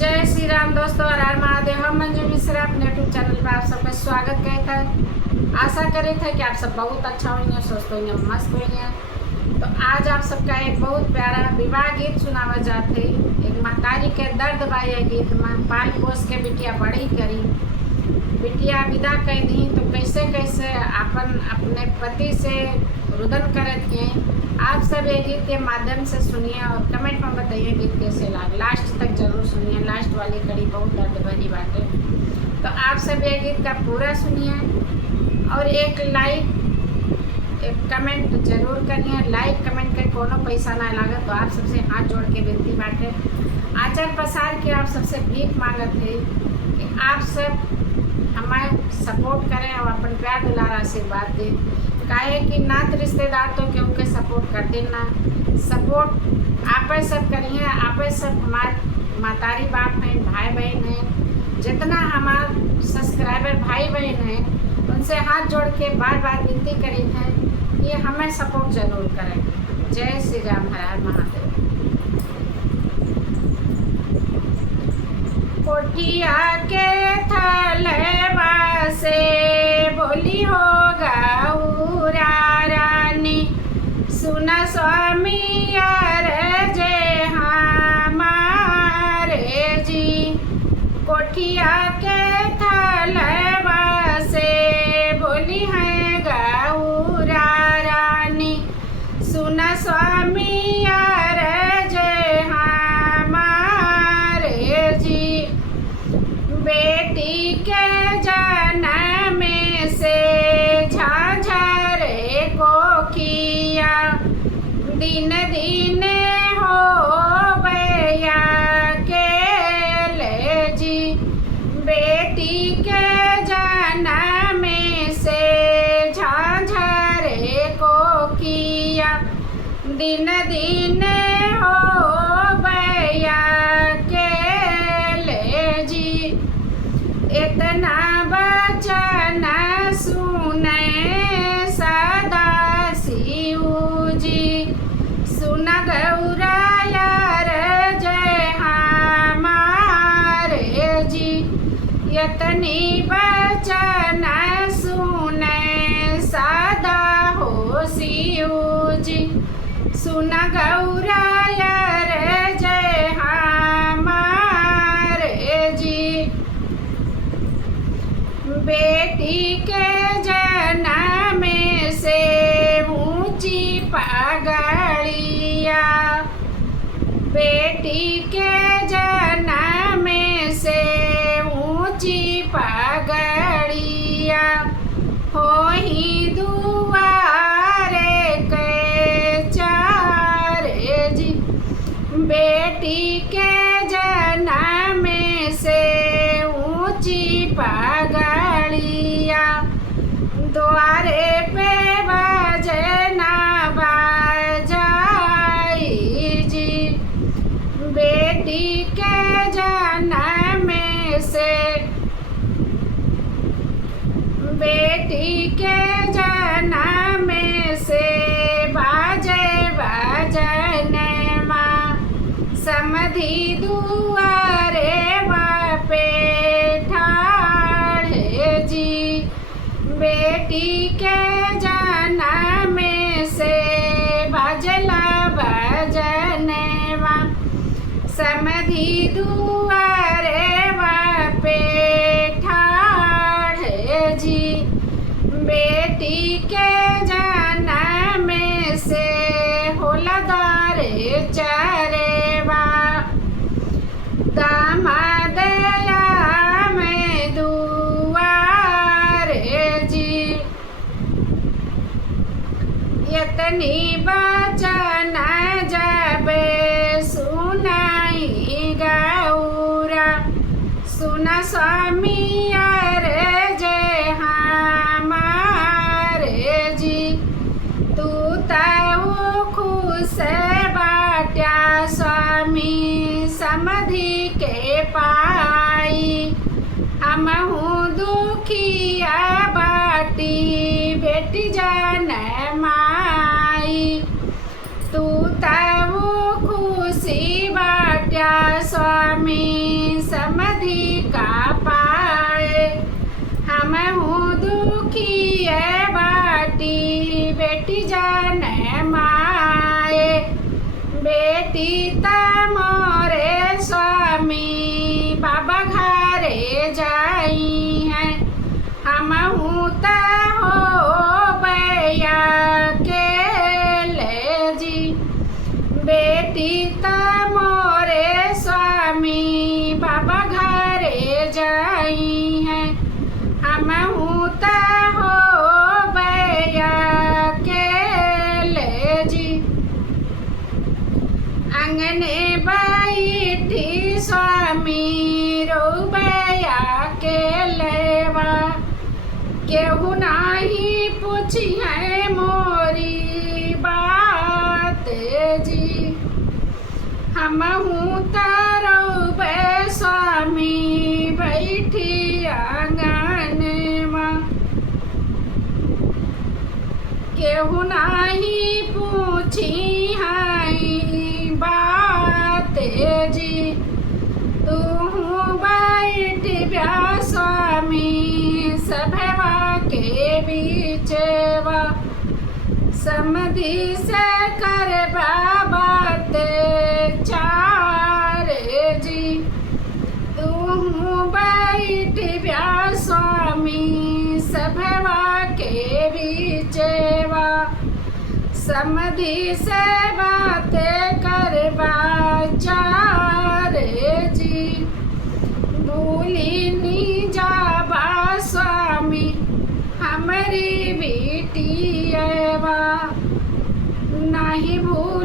जय श्री राम दोस्तों, हर हर महादेव। हम मंजू मिश्रा अपने यूट्यूब चैनल पर आप सबका स्वागत करते हैं। आशा करे थे कि आप सब बहुत अच्छा होंगे, स्वस्थ होंगे, मस्त होंगे। तो आज आप सबका एक बहुत प्यारा विवाह गीत सुनावा जाते। एक महतारी के दर्द बाई गीत में पाल पोस के बिटिया बड़ी करी, बिटिया विदा कर दी तो कैसे कैसे अपन अपने पति से रुदन करत हैं। आप सब ये गीत के माध्यम से सुनिए और कमेंट में बताइए गीत कैसे लगा। लास्ट तक जरूर सुनिए, लास्ट वाली कड़ी बहुत दर्द भरी बात है। तो आप सब ये गीत का पूरा सुनिए और एक लाइक एक कमेंट जरूर करिए। लाइक कमेंट के कोनो पैसा ना लगे, तो आप सबसे हाथ जोड़ के विनती बाटे, आचार पसार के आप सबसे भीख मांगत है कि आप सब हमें सपोर्ट करें और अपन प्यार दुलार आशीर्वाद दें। काहे कि नात रिश्तेदार तो क्यों के सपोर्ट करते ना, सपोर्ट आप सब करिए। आप सब हमारे मातारी बाप हैं, भाई बहन हैं, जितना हमारे सब्सक्राइबर भाई बहन हैं, उनसे हाथ जोड़ के बार बार विनती करी है कि हमें सपोर्ट जरूर करें। जय श्री राम, हर हर महादेव। कोठिया के थलवा से बोली हो गौरा रानी, सुना स्वामी यार जय हमारे जी। कोठिया के थलवा से बोली है गौरा रानी, सुना स्वामी यार जय हमारे जी। बेटी के जन्म से झाझरे को किया, दिन दिन हो गया के ले जी। बेटी के जन्म से झाझरे को किया, दिन दिन हो गया के ले जी। इतना वचन सुने सदा शिव जी, सुन गौरा यार जय हमारे जी। इतनी वचन सुने सदा हो शिव जी, सुन गौरा यार जय हमारे जी। बेटी के जन्म से ऊंची पगड़िया, बेटी के जन्म से ऊंची पगड़िया, हो ही दुआरे के चारे जी। बेटी के जन्म से ऊंची पगड़िया, द्वारे पे बजना बजाई जी। बेटी के जन्म से, बेटी के जन्म से बाजे बजन माँ, समधी दुआरे बापे ठाड़े जी। बेटी के जन्म से बजला बजनवा, समधी दुआरे बापे ठाड़े जी। बेटी के जन्म से होला दारे चरेवा, दामादया में दुआरे जी। इतनी वचन जब सुनाई गौरा, सुना स्वामी यार जय हमारे जी। तू तो खुश बाट्या स्वामी समधि के पाई, हम हूँ दुखिया बाटी बेटी जान माई। तू तो खुशी बाट्या स्वामी समधि का पाए। हम हूँ दुखी है बाटी बेटी जान माए। बेटी तमोरे स्वामी बाबा घरे जाई है। हम हूँ त हो बैया के ले जी। बेटी तमोरे स्वामी बाबा घरे जाई है। हम हूँ त हो बैया के ले जी। अंगने बैठी स्वामी रोबैया के लेवा। केहू नाही पूछी है मोरी बात जी। हम हूँ तरोबे स्वामी बैठी आंगन में। केहू नाही पूछी है बात जी। तू बैठ ब्या स्वामी सभवा के बीचवा। समधि से कर बात चार जी। तू बैठ ब्या स्वामी सभवा के बीचवा। समधि से बात करवा चार जी। भूली नी जाबा स्वामी हमारी बेटी नहीं भूल